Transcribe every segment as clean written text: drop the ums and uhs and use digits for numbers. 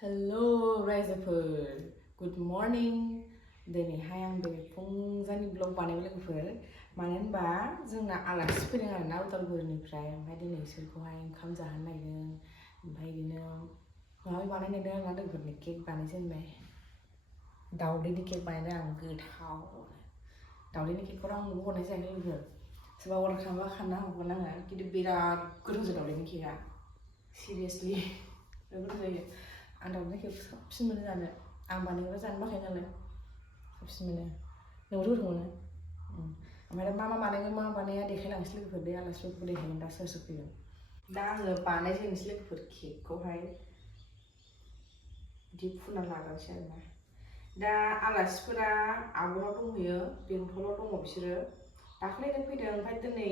Hello रायजोफोर good morning दिनैहाय आं दिनै फुंजानि ब्लग बानायबाय लोगोफोर मानो होनबा जोंना आलासि फैदों आरोना उदालगुरिनिफ्राय ओमफ्राय दिनै बिसोरखौहाय ओंखाम जाहोनो नागिरदों ओमफ्राय बिदिनो माबा बानायनो नागिरदों आरोना लोगोफोरनि केक बानायजेनबाय दाउदैनि केक बानायदों आं गोथाव दाउदैनि केकखौ आं बनायनाय जायाखै लोगोफोर सोरबा अर्डार खालामबा खालामना हरगोन आङो खिन्थु बिराद गोथाव जायो दाउदैनि केकआ सिरियासलि गोथाव जायो आं दाउदैनि केकखौ साबसिन मोनो जानो आं बानायग्रा जानो बाखायो नालाय साबसिन मोनो नोंबोथ' गोथाव मोनो ओमफ्राय दा मा बानायगोन मा बानाया देखायलांनोसै लोगोफोर बे आलासिफोरखौ देखायगोन दा सोर सोर फैगोन दा आङो बानायजेननोसै लोगोफोर केकखौहाय बिदि फुना लाग्रोनोसै आरोना दा आलासिफोरा आब'नाव दंहैयो बेंटलाव दङ बिसोरो दाख्लैनो फैदों ओमफ्राय दिनै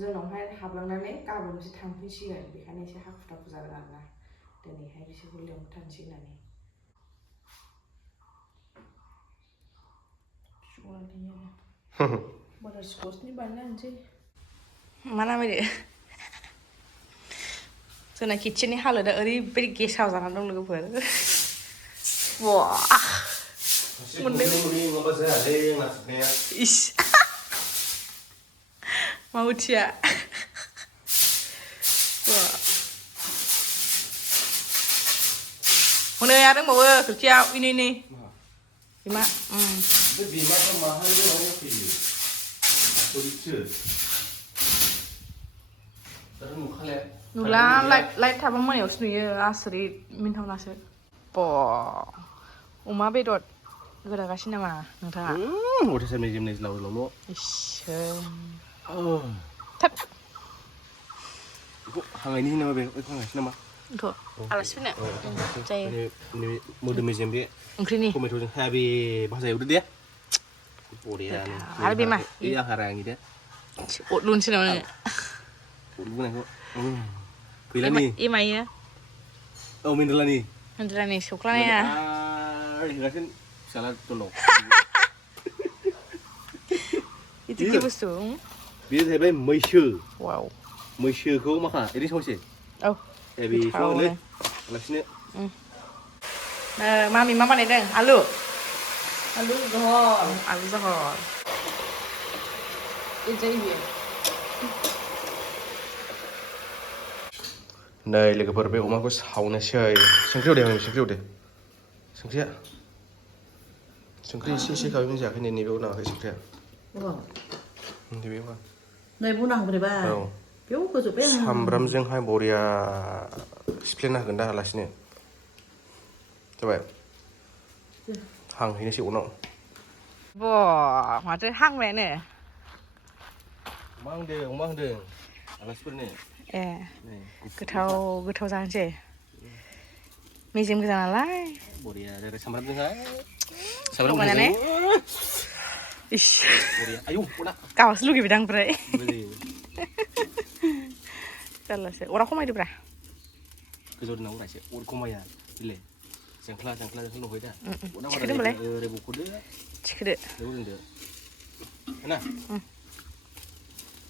जोंनावहाय हाबलांनानै गाबोन बिसोर थांफिनसिगोन बेखायनो एसे हाखु दाखु जादों आरोना दिनैहाय बिसोरखौ लेंहरथारनोसै होननानै बाटारस्कचनि बानायना होनोसै मा नामायदो जोंना किटचेननि हालोदा ओरैबायदि गेसाव जानानै दं लोगोफोर वाह इस मावथिया हनै आरो दंबावो खोरखियाव इनै बिमा बिमाखौ माहाय फैयो नुला लाइट थाबा मोनायावसो नुयो आसरित मिन्थावनासो अमा बेदर गोदागासिनो नामा नोंथाङा अथेसार मेजेमनाय लाव थोद बेखौ हांनायनि नामा बेखौ हांगासिनो नामा आलासि फैनो जायो मोदोम मेजेम बे ओंख्रिनि टमेट'जों हाबे भाजा एवदो दे बरियानो आरो बे मा आंहा राङि दे अदलुनोसै नामा बुंनायखौ नोङो फैलानि एमायो औ मेन्देलानि हिन्जावनि सौख्लानाया होगासिनो फिसाला दल itu के बुस्थु बेयो जाहैबाय मैसो वाव मैसोखौ माखा एरै सावसै औ बेसोलै आलासिनो मामि मा बानायदों आलु जहल नै लोगोफोर बे अमाखौ सावनोसै संख्रि होदे संख्रि होदे संख्रिया संख्रि एसे खालामनाय जायाखै नैबेयाव नाङाखै संख्रिया नैबेयाव नै बनांगौ बोरैबा औ बेयाव होजोब्बाय आं सामब्रामजोंहाय बरिया सिफ्लेना होगोन दा आलासिनो जाबाय हांहैनोसै उनाव माथो हांबायानो अमा होनदों आलासिफोरनो ए गोथाव जानोसै मेजेम गोजा नालाय बरिया जेरै सामब्रामजोंहाय लगायनानै इस बरिया आयौ अना गावासो लुगैबायदां ओमफ्राय जारलासो अरा खमायदोब्रा गोजौ दोननांगौ एसे अर खमाया बिलाय जोंख्ला नुबाय दा थिखोदो होनबालाय ओरै बख'दो थिखोदो बेखौ दोनदो ना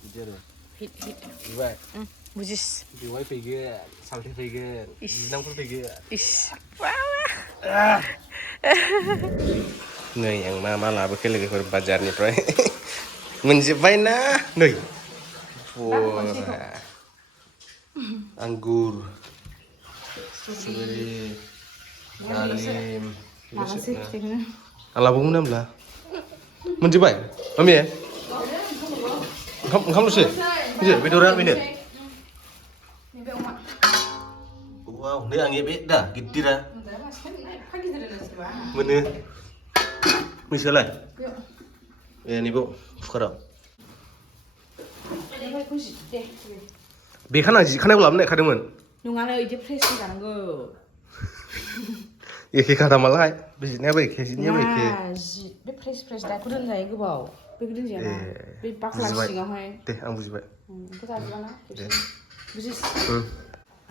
बिदि आरो नुबाय बुजिस बेवहाय फैगोन सालथे फैगोन बिनानावफोर फैगोन इस नै आं मा लाबोखो लोगोफोर बाजारनिफ्राय मोनजोब्बाय ना नै बरा आंगुर स्ट्रबेरि दालिम आं लाबावगौमोन होनब्ला मोनजोब्बाय मामि ओंखामल'सो बेदरा बेनो वाव नै आंनि बे दा गिदिरा मोनो मैसोआलाय ए नैबाव कुकाराव बेखाना जिखानायखौ लाबोनो नागिरखादोंमोन नङानो बिदि फ्रेस जानांगौ एखे खादामालाय जिनायाबो एखे जिनायाबो एखे बे फ्रेस दाखौ दोनजायो गोबाव बेखौ दोनजायाना बे बाख्ला सिङावहाय दे आं बुजिबाय बेखौ जाजोबाना बुजिस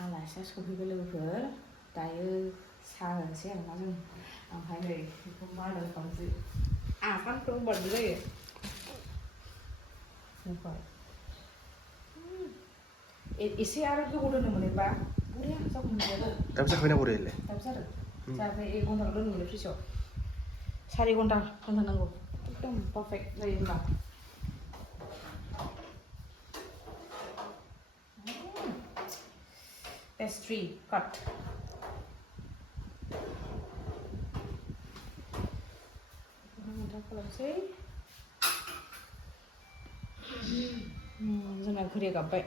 आलासिया सफैबाय लोगोफोर दायो साहा होनोसै आरोना जों ओमफ्राय नै बेखौ मादर खालामसै आंहा सानफ्रोमबो बार्थडे जायो एसे आरो गोबाव दोननो मोनोबा बरिया जागौमोन। दाबो जाखाबायना बरियालाय? दाबो जादों। जाबाय 1 घन्टाल' दोननो मोनो फ्रिजआव। 4 घन्टा नांगौ। एकदम पारफेक्ट जायो होनबा। Pastry cut. खालामसै। जोंना घरिया गाबबाय।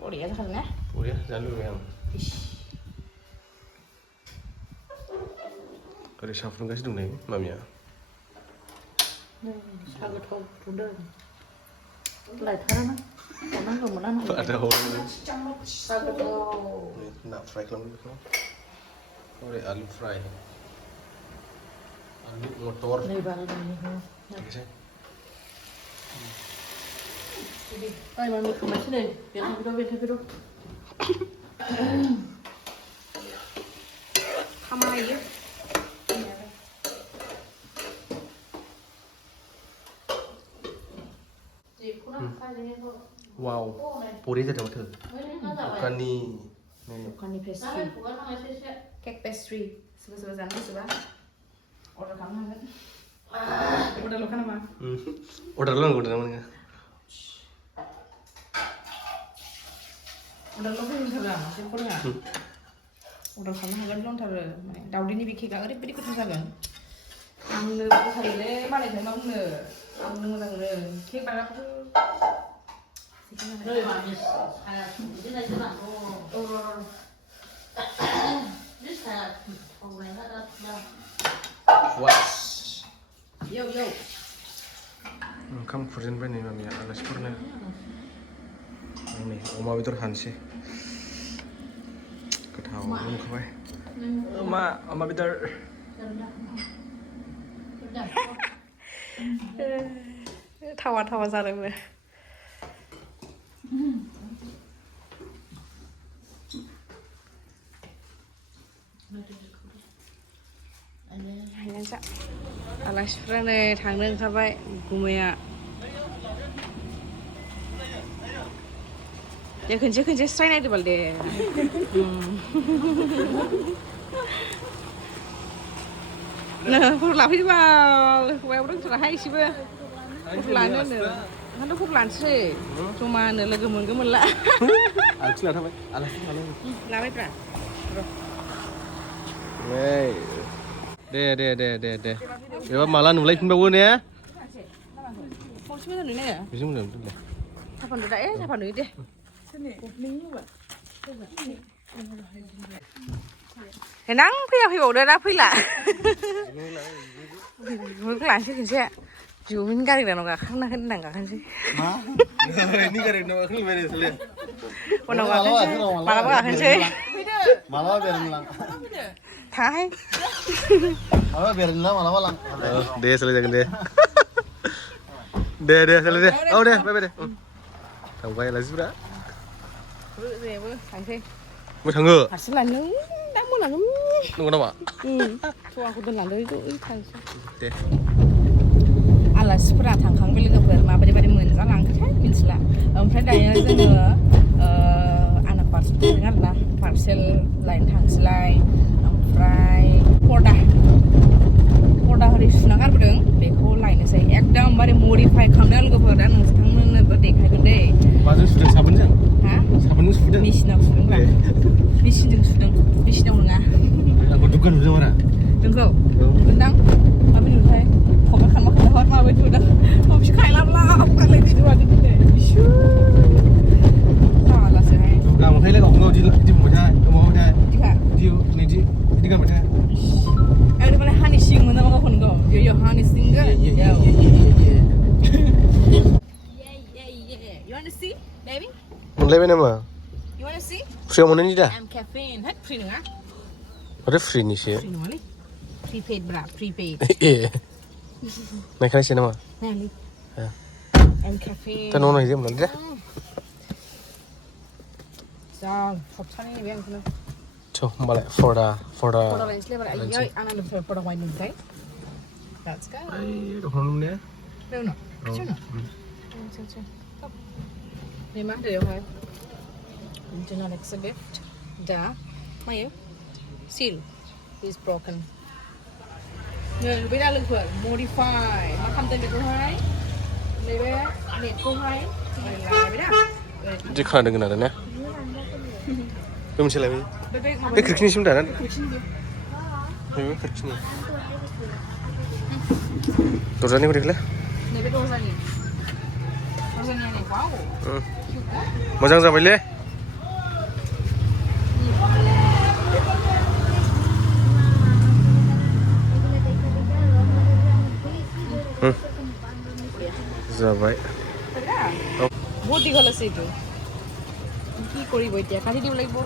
बरिया जाखादों ना? बरिया जानो लुबैबाय आं। ओरै साहा फुदुंगासिनो दं नै मामिया। साहा गोथाव फुदुंदों। लायथाराना हरनांगौमोन आं। साहा गोथाव। ना फ्राय खालामदों बेखौ। ओरै आलु फ्राय। आलु मटर। नै बानायनायनिखौ। Ay, mami, ¿cómo es? Vete, pero. Sama aja. Wow, boriya जादों माथो। Dukani pastry. Cake pastry. Soba जानो गोसोबा order खालामनो हागोन। Orderल' खालामा? Orderल' नांगौ नामा? Orderल' फैथारा जेबो रोङा। Order खालामनो हागोन होनथारो माने दावदैनि बे केकआ ओरैबायदि गोथाव जागोन। आंनो फसायोलै मालायखौ मा बुंनो आंनो मोजां मोनो केक बानायनायखौथ' Yo. ओंखाम खुरजेनबाय नै मामिया आलासिफोरनो। नै अमा बेदर हानसै। गोथाव मोनखाबाय। अमा बेदर। थावा जादोंनो। आलासिफ्रा नै थांनो ओंखारबाय गुमैया। दे खनसे स्राय नायदोबाल दे। फट' लाफैदोबाल हौवायाबो रोंथाराहाय एसेबो फट' लानो ओंखायनोथ' फट' लानोसै जमानो लोगो मोनगोन मोनला। आलासि लाथाबाय आलासि लाबायब्रा दे बेबा माला नुलायफिनबावो ने? बेजों मोजां दोनलाय। साफानदो दा साफानदो दे। देनां फैबावदो दा फैला। बेफोरखौ लानोसै खनसे जिउमिन गारि गोदानाव गाखोनांगोन होनदां गाखोनोसै। उनाव गाखोनोसै मालाबा गाखोनोसै। मालाबा बेरायनो लां। थाङाहाय। मालाबा बेरायनो लां मालाबा लां। दे सालाय जागोन दे। दे सालाय दे। औ दे बाय दे। थांबाय आलासिफ्रा। जेबो थांसै। बबे थाङो? हारसिं लानो दा मोनागोन। नंगौ नामा? थौआखौ दोनलांदो थांसै। दे। आलासिफोरा थांखांबाय लोगोफोर माबोरै मोनजालांखोथाय मिथिला। ओमफ्राय दायो जोङो आंना पार्सेल फैदों आरोना पार्सेल लायनो थांसैलाय। ओमफ्राय पर्दा हरै सुना गारबोदों बेखौ लायनोसै एकदमबारे मडिफाइ खालामदों लोगोफोर दा नोंथांमोननोबो देखायगोन दे। माजों सुदों साबोनजों? हा? साबोनजों सुदों? मेसिनाव सुदोंब्रा। मेसिनजों सुदों मेसिनाव नङा। आंखौ दुगा नुदों आरो। नोंखौ? नुदोंदां माबोरै नुथाय खबर खालामहर माबायदि नुदों माबि खायलाब्ला गारलायदो मादो दिनै इसु जालासोहाय दुगा मोनखायोलै गावखौ बिदि बुंबाय था बिदिखा बिदि गानबाय था एकदमबारे हानि सिं मोनो नामा गावखौनो गाव यो हानि सिंगो You wanna see, baby? मोनलायबाय नामा? You wanna see? फ्रियाव मोननायनि दा? I'm caffeine. Hết free nữa. माथो फ्रिनिसो? Free nữa đi. Prepaid bra, prepaid. ए नायखानायसै नामा? Nè. I'm caffeine. दा न'आव नायजों मोनलाय दे जा सबसानि बे आंखौनो थ' होमबालाय फर्दा फट' लायनोसैलाय बारा आयै आंना लोगोफोर फट' बायनो ओमफ्राय Let's go. ओइ दखानाव नुनाया No. Memang dia hai. Do not exhibit. Da. Mayo. Seal is broken. Nên bây giờ lực phở modify. Mà không tên được cô hai. Lấy bé nét cô hai. Rồi là bây giờ. Jadi kana dengan ada nih. Kamu masih lagi? Bebek Kerikini sih udah kan? kucing dia. Kerikini. Dorani udah kelar? Bebek Rosani. Rosani ini wow. Mojang sampai le? Sampai. বহুত দীঘল আছে এইটো কি কৰিব এতিয়া কাটি দিব লাগিব